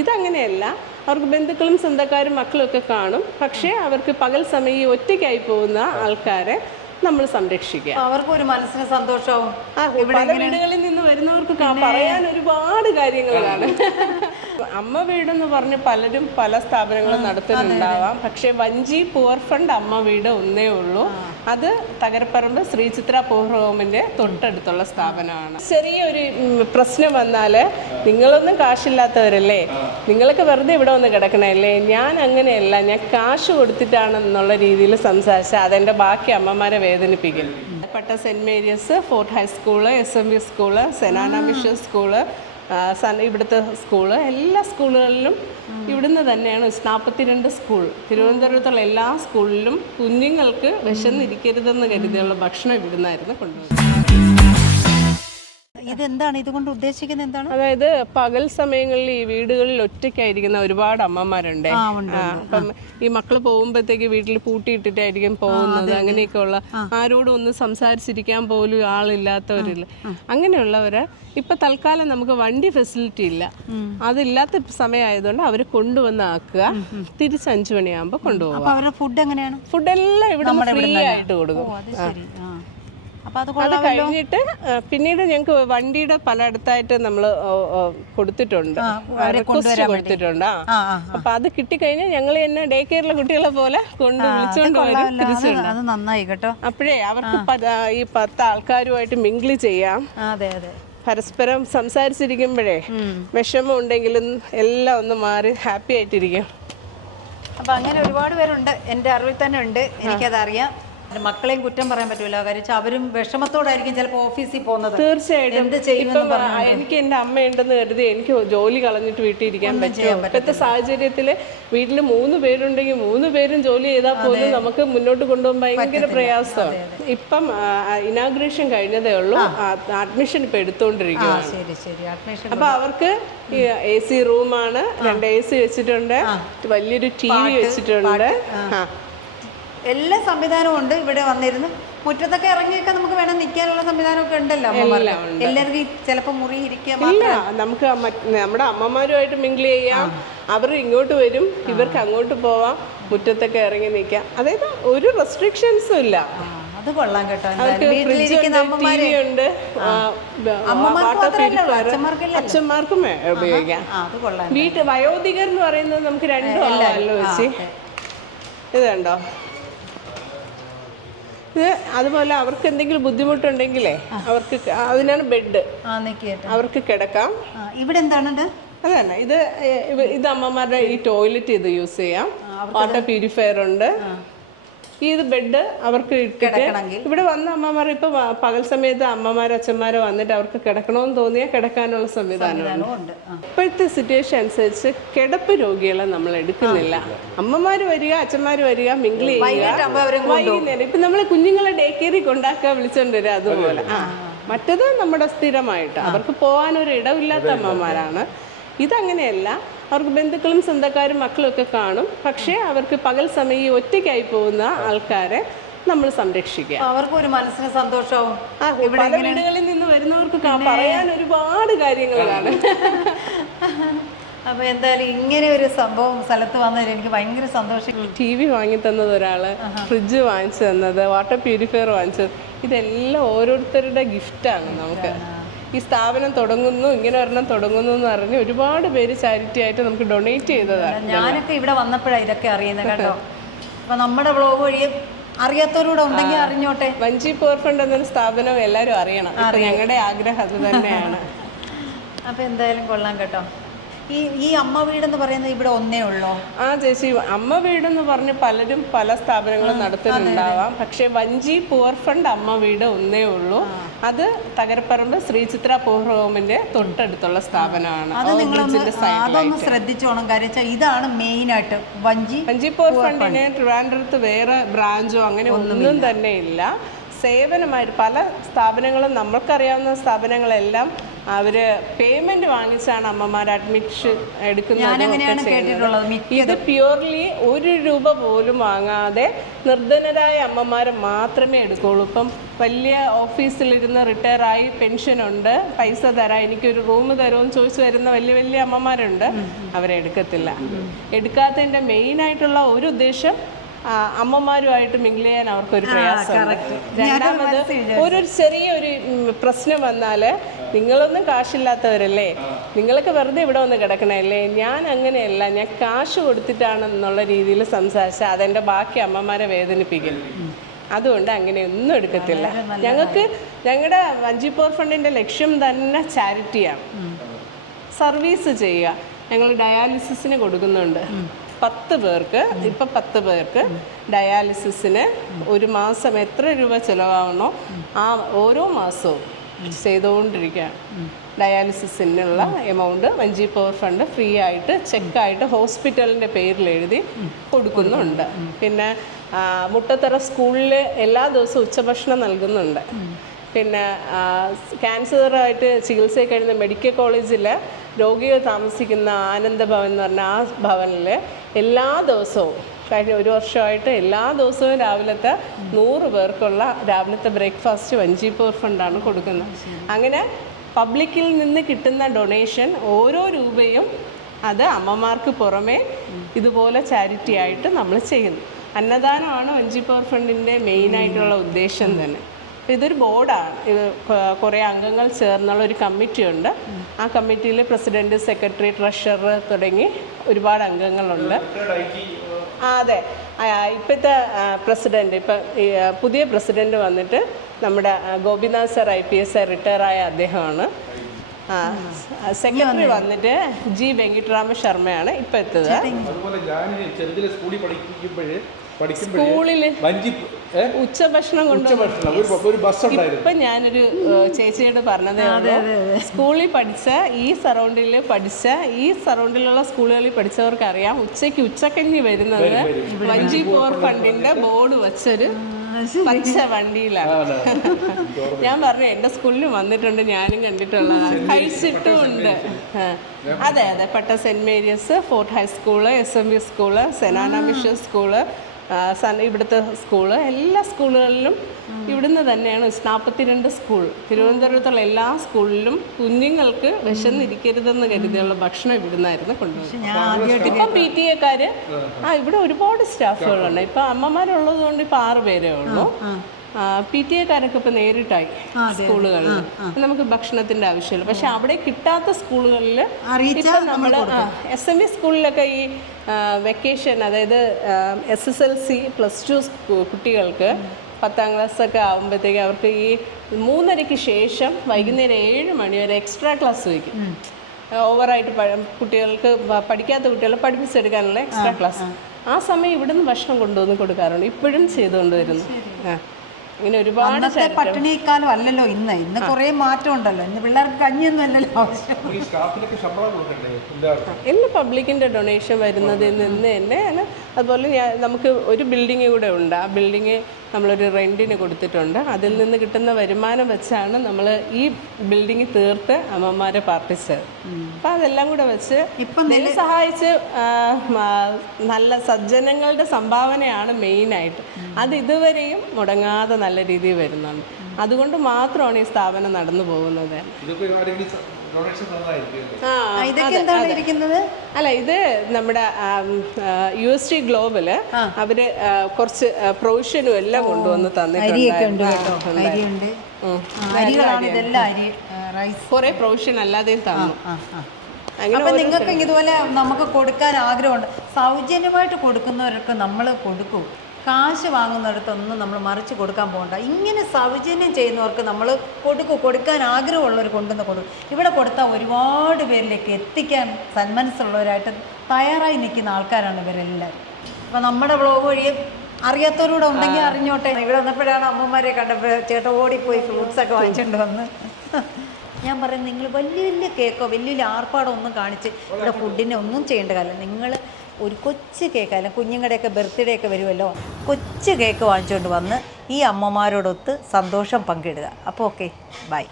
ഇതങ്ങനെയല്ല. അവർക്ക് ബന്ധുക്കളും സ്വന്തക്കാരും മക്കളും ഒക്കെ കാണും. പക്ഷേ അവർക്ക് പകൽ സമയം ഒറ്റയ്ക്കായി പോകുന്ന ആൾക്കാരെ നമ്മൾ സംരക്ഷിക്കുക. അവർക്ക് ഒരു മനസ്സിന് സന്തോഷവും വീടുകളിൽ നിന്ന് വരുന്നവർക്ക് പറയാൻ ഒരുപാട് കാര്യങ്ങളാണ്. അമ്മ വീട് എന്ന് പറഞ്ഞ് പലരും പല സ്ഥാപനങ്ങളും നടത്തുന്നുണ്ടാവാം. പക്ഷേ വഞ്ചി പൂർ ഫണ്ട് അമ്മ വീട് ഒന്നേ ഉള്ളൂ. അത് തകരപ്പറമ്പ് ശ്രീ ചിത്ര പൂർ ഹോമിന്റെ തൊട്ടടുത്തുള്ള സ്ഥാപനമാണ്. ചെറിയൊരു പ്രശ്നം വന്നാൽ നിങ്ങളൊന്നും കാശില്ലാത്തവരല്ലേ? നിങ്ങൾക്ക് വെറുതെ ഇവിടെ വന്ന് കിടക്കണല്ലേ ഞാൻ അങ്ങനെയല്ല. ഞാൻ കാശ് കൊടുത്തിട്ടാണ് എന്നുള്ള രീതിയിൽ സംസാരിച്ചാൽ അതെന്റെ ബാക്കി അമ്മമാരെ വേദനിപ്പിക്കും. പട്ട Saint Mary's fort high school S M V school Zenana mission school ഇവിടുത്തെ സ്കൂൾ എല്ലാ സ്കൂളുകളിലും ഇവിടുന്ന് തന്നെയാണ് നാൽപ്പത്തിരണ്ട് സ്കൂൾ. തിരുവനന്തപുരത്തുള്ള എല്ലാ സ്കൂളിലും കുഞ്ഞുങ്ങൾക്ക് വിശന്നിരിക്കരുതെന്ന് കരുതിയുള്ള ഭക്ഷണം ഇവിടുന്നായിരുന്നു കൊണ്ടുവരുന്നത് ഇതെന്താണ്? ഇതുകൊണ്ട് ഉദ്ദേശിക്കുന്നത് എന്താണ്? അതായത് പകൽ സമയങ്ങളിൽ ഈ വീടുകളിൽ ഒറ്റയ്ക്കായിരിക്കുന്ന ഒരുപാട് അമ്മമാരുണ്ട്. അപ്പം ഈ മക്കൾ പോകുമ്പോഴത്തേക്ക് വീട്ടിൽ പൂട്ടിയിട്ടിട്ടായിരിക്കും പോകുന്നത്. അങ്ങനെയൊക്കെ ഉള്ള ആരോടും ഒന്ന് സംസാരിച്ചിരിക്കാൻ പോലും ആളില്ലാത്തവരില്ല. അങ്ങനെയുള്ളവര് ഇപ്പൊ തൽക്കാലം നമുക്ക് വണ്ടി ഫെസിലിറ്റി ഇല്ല. അതില്ലാത്ത സമയമായതുകൊണ്ട് അവർ കൊണ്ടുവന്ന് ആക്കുക. തിരിച്ച് അഞ്ചു മണിയാകുമ്പോൾ കൊണ്ടുപോകും ഫുഡ് അവരുടെ ഫുഡ് എങ്ങനെയാണ്? ഫുഡെല്ലാം ഇവിടെ ഫ്രീ ആയിട്ട് കൊടുക്കും. ഓ അത് അത് കഴിഞ്ഞിട്ട് പിന്നീട് ഞങ്ങൾക്ക് വണ്ടിയുടെ പലയിടത്തായിട്ട് നമ്മൾ കൊടുത്തിട്ടുണ്ട്. റിക്വസ്റ്റ് കൊടുത്തിട്ടുണ്ട്. ആ ആ ആ അപ്പൊ അത് കിട്ടിക്കഴിഞ്ഞാൽ ഞങ്ങൾ തന്നെ ഡേ കെയറിലെ കുട്ടികളെ പോലെ കൊണ്ട് വിളിച്ചോണ്ട് വരും. കൊള്ളാമല്ലോ. അത് തിരിച്ചുണ്ട് അത് നന്നായി കേട്ടോ. അപ്പോഴേ അവർക്ക് ഈ പത്ത് ആൾക്കാരുമായിട്ട് മിങ്കിൾ ചെയ്യാം. ആ, അതെ അതെ. പരസ്പരം സംസാരിച്ചിരിക്കുമ്പോഴേ വിഷമം ഉണ്ടെങ്കിലും എല്ലാം ഒന്ന് മാറി ഹാപ്പി ആയിട്ടിരിക്കും. അപ്പൊ അങ്ങനെ ഒരുപാട് പേരുണ്ട്. എന്റെ അറിവിൽ തന്നെ ഉണ്ട്. എനിക്കതറിയാം. മക്കളെയും കുറ്റം പറയാൻ പറ്റൂല. കാര്യം വെച്ചാൽ അവരും വിഷമത്തോടായിരിക്കും ചിലപ്പോൾ ഓഫീസിൽ പോകുന്നത്. തീർച്ചയായിട്ടും. എന്ത് ചെയ്യുമെന്ന് ഇപ്പം എന്റെ എനിക്ക് എന്റെ അമ്മയുണ്ടെന്ന് കരുതി എനിക്ക് ജോലി കളഞ്ഞിട്ട് വീട്ടിൽ ഇരിക്കാൻ പറ്റുമോ? ഇപ്പോഴത്തെ സാഹചര്യത്തിൽ വീട്ടിൽ മൂന്ന് പേരുണ്ടെങ്കിൽ മൂന്ന് പേരും ജോലി ചെയ്താൽ പോലും നമുക്ക് മുന്നോട്ട് കൊണ്ടുപോകാൻ ഭയങ്കര പ്രയാസമാണ്. ഇപ്പം ഇനാഗ്രേഷൻ കഴിഞ്ഞതേ ഉള്ളൂ. അഡ്മിഷൻ ഇപ്പം ആ എടുത്തുകൊണ്ടിരിക്കുകയാണ് ശരി ശരി. അഡ്മിഷൻ അപ്പൊ അവർക്ക് എ സി റൂമാണ് രണ്ട് എ സി വെച്ചിട്ടുണ്ട് വലിയൊരു ടി വി വെച്ചിട്ടുണ്ട്. ആ. എല്ലാ സംവിധാനവും ഉണ്ട്. ഇവിടെ വന്നിരുന്നു മുറ്റത്തൊക്കെ ഇറങ്ങിയൊക്കെ നമുക്ക് വേണം നിൽക്കാനുള്ള സംവിധാനമൊക്കെ ഉണ്ടല്ലോ എല്ലാവർക്കും ചിലപ്പോൾ മുറി ഇരിക്കുക നമുക്ക് നമ്മുടെ അമ്മമാരുമായിട്ട് മിങ്കിൾ ചെയ്യാം. അവർ ഇങ്ങോട്ട് വരും ഇവർക്ക് അങ്ങോട്ട് പോവാം മുറ്റത്തൊക്കെ ഇറങ്ങി നിൽക്കാം. അതായത് ഒരു റെസ്ട്രിക്ഷൻസും ഇല്ല. അത് കൊള്ളാം കേട്ടോ. അച്ഛന്മാർക്കും ഉപയോഗിക്കാം. വീട്ട് വയോധികർ എന്ന് പറയുന്നത് നമുക്ക് രണ്ടും ഇതുണ്ടോ ഇത് കണ്ടോ? അതുപോലെ അവർക്ക് എന്തെങ്കിലും ബുദ്ധിമുട്ടുണ്ടെങ്കിലേ അവർക്ക് അതിനാണ് ബെഡ് അവർക്ക് കിടക്കാം. ഇവിടെ എന്താണുണ്ട് അതന്നെ ഇത് ഇത് അമ്മമാരുടെ ഈ ടോയ്ലറ്റ് ഇത് യൂസ് ചെയ്യാം. വാട്ടർ പ്യൂരിഫയർ ഉണ്ട്. ഈ ഇത് ബെഡ് അവർക്ക് ഇട്ടിട്ട് കിടക്കണമെങ്കിൽ. ഇവിടെ വന്ന അമ്മമാർ ഇപ്പൊ പകൽ സമയത്ത് അമ്മമാരോ അച്ഛന്മാരോ വന്നിട്ട് അവർക്ക് കിടക്കണമെന്ന് തോന്നിയാൽ കിടക്കാനുള്ള സംവിധാനമാണ്. ഇപ്പോഴത്തെ സിറ്റുവേഷൻ അനുസരിച്ച് കിടപ്പ് രോഗികളെ നമ്മൾ എടുക്കുന്നില്ല. അമ്മമാർ വരിക അച്ഛന്മാർ വരിക മിങ്കിൾ ചെയ്യുക. വൈകിട്ടാകുമ്പോൾ വൈകുന്നേരം. ഇപ്പൊ നമ്മൾ കുഞ്ഞുങ്ങളെ ഡേ കെയറിൽ കൊണ്ടാക്കാൻ വിളിച്ചോണ്ട് വരിക അതുപോലെ. മറ്റത് നമ്മുടെ സ്ഥിരമായിട്ട്. അവർക്ക് പോകാൻ ഒരു ഇടവില്ലാത്ത അമ്മമാരാണ്. ഇതങ്ങനെയല്ല. അവർക്ക് ബന്ധുക്കളും സ്വന്തക്കാരും മക്കളൊക്കെ ഒക്കെ കാണും. പക്ഷേ അവർക്ക് പകൽ സമയം ഈ ഒറ്റയ്ക്കായി പോകുന്ന ആൾക്കാരെ നമ്മൾ സംരക്ഷിക്കുക. അവർക്ക് ഒരു മനസ്സിന് സന്തോഷവും വീടുകളിൽ നിന്ന് വരുന്നവർക്ക് പറയാൻ ഒരുപാട് കാര്യങ്ങളാണ്. അപ്പൊ എന്തായാലും ഇങ്ങനെ ഒരു സംഭവം സ്ഥലത്ത് വന്നതിൽ എനിക്ക് ഭയങ്കര സന്തോഷം. ടി വി വാങ്ങി തന്നത് ഒരാൾ ഫ്രിഡ്ജ് വാങ്ങിച്ചു തന്നത് വാട്ടർ പ്യൂരിഫയർ വാങ്ങിച്ചത് ഇതെല്ലാം ഓരോരുത്തരുടെ ഗിഫ്റ്റാണ് നമുക്ക്. ഈ സ്ഥാപനം തുടങ്ങുന്നു ഇങ്ങനെ ഒരെണ്ണം തുടങ്ങുന്നു എന്ന് പറഞ്ഞ് ഒരുപാട് പേര് ചാരിറ്റി ആയിട്ട് നമുക്ക് ഡൊണേറ്റ് ചെയ്തതാണ്. ഞാനൊക്കെ ഇവിടെ വന്നപ്പോഴാണ് ഇതൊക്കെ അറിയുന്നത് കേട്ടോ. അപ്പൊ നമ്മുടെ ബ്ലോഗ് വഴി അറിയാത്തവരൂടെ ഉണ്ടെങ്കിൽ അറിഞ്ഞോട്ടെ. വഞ്ചി പോർ ഫണ്ട് എന്നൊരു സ്ഥാപനം എല്ലാവരും അറിയണം. ഞങ്ങളുടെ ആഗ്രഹം അത് തന്നെയാണ്. അപ്പൊ എന്തായാലും കൊള്ളാം കേട്ടോ. ഈ ഈ അമ്മ വീടെന്ന് പറയുന്നത് ഇവിടെ ഒന്നേ ഉള്ളോ? ആ ചേച്ചി അമ്മ എന്ന് പറഞ്ഞ് പലരും പല സ്ഥാപനങ്ങളും നടത്തുന്നുണ്ടാവാം. പക്ഷെ വഞ്ചി പൂവർ ഫണ്ട് അമ്മ വീട് ഒന്നേ ഉള്ളൂ. അത് തകരപ്പറമ്പ് ശ്രീ ചിത്ര പൂർ ഹോമിന്റെ തൊട്ടടുത്തുള്ള സ്ഥാപനമാണ്. അത് നിങ്ങളൊന്ന്. അതൊന്ന് ശ്രദ്ധിച്ചോണം. കാര്യം വെച്ചാൽ ഇതാണ് മെയിൻ ആയിട്ട് വഞ്ചി വഞ്ചി പൂർ ഫണ്ടിന് ട്രിവാൻഡ്രത്ത് വേറെ ബ്രാഞ്ചോ അങ്ങനെ ഒന്നും തന്നെ ഇല്ല. സേവനമായിട്ട് പല സ്ഥാപനങ്ങളും നമ്മൾക്കറിയാവുന്ന സ്ഥാപനങ്ങളെല്ലാം അവർ പേയ്മെന്റ് വാങ്ങിച്ചാണ് അമ്മമാർ അഡ്മിഷൻ എടുക്കുന്നത് ഇത് പ്യൂർലി ഒരു രൂപ പോലും വാങ്ങാതെ നിർധനരായ അമ്മമാരെ മാത്രമേ എടുക്കുള്ളൂ. ഇപ്പം വലിയ ഓഫീസിലിരുന്ന് റിട്ടയർ ആയി പെൻഷനുണ്ട് പൈസ തരാം എനിക്കൊരു റൂം തരുമെന്ന് ചോദിച്ചു വരുന്ന വലിയ വലിയ അമ്മമാരുണ്ട്. അവരെ എടുക്കത്തില്ല. എടുക്കാത്തതിന്റെ മെയിനായിട്ടുള്ള ഒരു ഉദ്ദേശം അമ്മമാരുമായിട്ട് മിങ്കിൾ ചെയ്യാൻ അവർക്കൊരു പ്രയാസം രണ്ടാമത് ഒരു ചെറിയ ഒരു പ്രശ്നം വന്നാൽ നിങ്ങളൊന്നും കാശില്ലാത്തവരല്ലേ? നിങ്ങളൊക്കെ വെറുതെ ഇവിടെ വന്ന് കിടക്കണല്ലേ ഞാൻ അങ്ങനെയല്ല. ഞാൻ കാശ് കൊടുത്തിട്ടാണെന്നുള്ള രീതിയിൽ സംസാരിച്ച അതെന്റെ ബാക്കി അമ്മമാരെ വേദനിപ്പിക്കും. അതുകൊണ്ട് അങ്ങനെ ഒന്നും എടുക്കത്തില്ല. ഞങ്ങൾക്ക് ഞങ്ങളുടെ വഞ്ചിപ്പോർ ഫണ്ടിന്റെ ലക്ഷ്യം തന്നെ ചാരിറ്റിയാണ്. സർവീസ് ചെയ്യുക. ഞങ്ങൾ ഡയാലിസിസിന് കൊടുക്കുന്നുണ്ട്. പത്ത് പേർക്ക് ഇപ്പം പത്ത് പേർക്ക് ഡയാലിസിസിന് ഒരു മാസം എത്ര രൂപ ചിലവാകണോ ആ ഓരോ മാസവും. ചെയ്തുകൊണ്ടിരിക്കുകയാണ്. ഡയാലിസിസിനുള്ള amount Vanchi power fund free ആയിട്ട് ചെക്കായിട്ട് ഹോസ്പിറ്റലിന്റെ പേരിൽ എഴുതി കൊടുക്കുന്നുണ്ട്. പിന്നെ മുട്ടത്തറ സ്കൂളിൽ എല്ലാ ദിവസവും ഉച്ചഭക്ഷണം നൽകുന്നുണ്ട്. പിന്നെ ക്യാൻസറായിട്ട് ചികിത്സ കഴിയുന്ന മെഡിക്കൽ കോളേജിൽ രോഗികൾ താമസിക്കുന്ന ആനന്ദ ഭവൻ എന്ന് പറഞ്ഞ ആ ഭവനിൽ എല്ലാ ദിവസവും കഴിഞ്ഞ ഒരു വർഷമായിട്ട് എല്ലാ ദിവസവും രാവിലത്തെ നൂറ് പേർക്കുള്ള രാവിലത്തെ ബ്രേക്ക്ഫാസ്റ്റ് വഞ്ചിപ്പൂർ ഫണ്ടാണ് കൊടുക്കുന്നത്. അങ്ങനെ പബ്ലിക്കിൽ നിന്ന് കിട്ടുന്ന ഡൊണേഷൻ ഓരോ രൂപയും അത് അമ്മമാർക്ക് പുറമെ ഇതുപോലെ ചാരിറ്റി ആയിട്ട് നമ്മൾ ചെയ്യുന്നു. അന്നദാനമാണ് വഞ്ചി പവർ ഫണ്ടിന്റെ മെയിനായിട്ടുള്ള ഉദ്ദേശം തന്നെ. ഇതൊരു ബോർഡാണ്. ഇത് കുറേ അംഗങ്ങൾ ചേർന്നുള്ള ഒരു കമ്മിറ്റി ഉണ്ട് ആ കമ്മിറ്റിയിൽ പ്രസിഡന്റ് സെക്രട്ടറി ട്രഷറർ തുടങ്ങി ഒരുപാട് അംഗങ്ങളുണ്ട്. അതെ. ഇപ്പോഴത്തെ പ്രസിഡന്റ് ഇപ്പം പുതിയ പ്രസിഡന്റ് വന്നിട്ട് നമ്മുടെ Gopinath sir I P S retire ആയ അദ്ദേഹമാണ് സെക്രട്ടറി വന്നിട്ട് ജി വെങ്കിട്ടരാമ ശർമ്മയാണ് ഇപ്പം എത്തത് അതുപോലെ ഞാൻ ചെറുതിലെ സ്കൂളിൽ ഉച്ചഭക്ഷണം കൊണ്ട് ഒരു ഒരു ബസ് ഉണ്ടായിരുന്നു. ഇപ്പൊ ഞാനൊരു ചേച്ചിയോട് പറഞ്ഞതേ ഉള്ളൂ. സ്കൂളിൽ പഠിച്ച ഈ സറൗണ്ടിൽ പഠിച്ച ഈ സറൗണ്ടിലുള്ള സ്കൂളുകളിൽ പഠിച്ചവർക്ക് അറിയാം ഉച്ചയ്ക്ക് ഉച്ചക്കഞ്ഞി വരുന്നത് വഞ്ചി പോർ ഫണ്ടിന്റെ ബോർഡ് വെച്ചൊരു പച്ച വണ്ടിയിലാണ്. ഞാൻ പറഞ്ഞു എന്റെ സ്കൂളിൽ വന്നിട്ടുണ്ട് ഞാനും കണ്ടിട്ടുള്ളതാണ്. കഴിച്ചിട്ടുമുണ്ട്. ഉണ്ട് അതെ അതെ പട്ട Saint Mary's fort high school S M B school Zenana mission school ഇവിടുത്തെ സ്കൂൾ എല്ലാ സ്കൂളുകളിലും ഇവിടുന്ന് തന്നെയാണ് നാൽപ്പത്തിരണ്ട് സ്കൂൾ. തിരുവനന്തപുരത്തുള്ള എല്ലാ സ്കൂളിലും കുഞ്ഞുങ്ങൾക്ക് വിശന്നിരിക്കരുതെന്ന് കരുതിയുള്ള ഭക്ഷണം ഇവിടുന്നായിരുന്നു കൊണ്ടുപോകുന്നത് ഇപ്പം പി ടി എക്കാര് ആ ഇവിടെ ഒരുപാട് സ്റ്റാഫുകളുണ്ട് ഇപ്പം അമ്മമാരുള്ളത് കൊണ്ട് ഇപ്പം ആറ് പേരേ ഉള്ളൂ. പി ടി എക്കാരൊക്കെ ഇപ്പം നേരിട്ടായി സ്കൂളുകളിൽ നമുക്ക് ഭക്ഷണത്തിന്റെ ആവശ്യമില്ല. പക്ഷെ അവിടെ കിട്ടാത്ത സ്കൂളുകളിൽ ഇപ്പം നമ്മൾ എസ് എം ഇ സ്കൂളിലൊക്കെ ഈ വെക്കേഷൻ അതായത് S S L C plus two കുട്ടികൾക്ക് പത്താം ക്ലാസ് ഒക്കെ ആകുമ്പോഴത്തേക്ക് അവർക്ക് ഈ മൂന്നരയ്ക്ക് ശേഷം വൈകുന്നേരം ഏഴ് മണി വരെ എക്സ്ട്രാ ക്ലാസ് വയ്ക്കും. ഓവറായിട്ട് കുട്ടികൾക്ക് പഠിക്കാത്ത കുട്ടികളെ പഠിപ്പിച്ചെടുക്കാനുള്ള എക്സ്ട്രാ ക്ലാസ്. ആ. സമയം ഇവിടുന്ന് ഭക്ഷണം കൊണ്ടുവന്ന് കൊടുക്കാറുണ്ട്. ഇപ്പോഴും ചെയ്തുകൊണ്ട് വരുന്നു. ആ. ഇങ്ങനെ ഒരുപാട് അന്നത്തെ പട്ടിണിക്കാലം അല്ലല്ലോ ഇന്ന്. ഇന്ന് കുറേ മാറ്റം ഉണ്ടല്ലോ. ഇന്ന് പിള്ളേർക്ക് കഞ്ഞിയൊന്നും അല്ലല്ലോ ആവശ്യം എല്ലാ പബ്ലിക്കിന്റെ ഡൊണേഷൻ വരുന്നതിൽ നിന്ന് തന്നെ അതുപോലെ ഞാൻ നമുക്ക് ഒരു ബിൽഡിംഗ് കൂടെ ഉണ്ട്. ആ ബിൽഡിംഗ് നമ്മളൊരു റെന്റിന് കൊടുത്തിട്ടുണ്ട്. അതിൽ നിന്ന് കിട്ടുന്ന വരുമാനം വെച്ചാണ് നമ്മൾ ഈ ബിൽഡിംഗ് തീർത്ത് അമ്മമാരെ പാർട്ടിച്ചത് അപ്പം അതെല്ലാം കൂടെ വെച്ച് ഇപ്പം സഹായിച്ച് നല്ല സജ്ജനങ്ങളുടെ സംഭാവനയാണ് മെയിനായിട്ട്. അത് ഇതുവരെയും മുടങ്ങാതെ നല്ല രീതിയിൽ വരുന്നുണ്ട്. അതുകൊണ്ട് മാത്രമാണ് ഈ സ്ഥാപനം നടന്നു പോകുന്നത്. ആരെങ്കിലും ഡൊണേഷൻ തന്നതായിരിക്കും ആ ആ, ഇതൊക്കെ എന്താണ് ഇരിക്കുന്നത്? അല്ല ഇത് നമ്മുടെ യു എസ് ടി ഗ്ലോബിൽ അവർ കുറച്ച് പ്രൊവിഷനും എല്ലാം കൊണ്ടുവന്ന് തന്നിട്ടുണ്ട്. കുറെ പ്രൊവിഷൻ അല്ലാതെയും തന്നു. അപ്പൊ നിങ്ങൾക്ക് ഇതുപോലെ നമുക്ക് കൊടുക്കാൻ ആഗ്രഹമുണ്ട്. സൗജന്യമായിട്ട് കൊടുക്കുന്നവർക്ക് നമ്മൾ കൊടുക്കും. കാശ് വാങ്ങുന്നിടത്തൊന്നും നമ്മൾ മറിച്ച് കൊടുക്കാൻ പോകണ്ട. ഇങ്ങനെ സൗജന്യം ചെയ്യുന്നവർക്ക് നമ്മൾ കൊടുക്കും കൊടുക്കാൻ ആഗ്രഹമുള്ളവർ കൊണ്ടുവന്ന് കൊടുക്കും ഇവിടെ കൊടുത്താൽ ഒരുപാട് പേരിലേക്ക് എത്തിക്കാൻ സന്മനസ്സുള്ളവരായിട്ട് തയ്യാറായി നിൽക്കുന്ന ആൾക്കാരാണ് ഇവരെല്ലാം അപ്പോൾ നമ്മുടെ വ്ളോഗ് വഴിയും അറിയാത്തവരൂടെ ഉണ്ടെങ്കിൽ അറിഞ്ഞോട്ടെ. ഇവിടെ വന്നപ്പോഴാണ് അമ്മമാരെ കണ്ടപ്പോൾ ചേട്ടൻ ഓടിപ്പോയി ഫ്രൂട്ട്സൊക്കെ വാങ്ങിച്ചുകൊണ്ട് വന്ന്. ഞാൻ പറയുന്നത് നിങ്ങൾ വലിയ വലിയ കേക്കോ വലിയ വലിയ ആർപ്പാടോ ഒന്നും കാണിച്ച് ഇവിടെ ഫുഡിനെ ഒന്നും ചെയ്യേണ്ട കാര്യം നിങ്ങൾ ഒരു കൊച്ചു കേക്ക് അല്ല കുഞ്ഞുങ്ങളുടെയൊക്കെ ബർത്ത്ഡേ ഒക്കെ വരുമല്ലോ കൊച്ചു കേക്ക് വാങ്ങിച്ചുകൊണ്ട് വന്ന് ഈ അമ്മമാരോടൊത്ത് സന്തോഷം പങ്കിടുക. അപ്പോൾ ഓക്കെ ബൈ.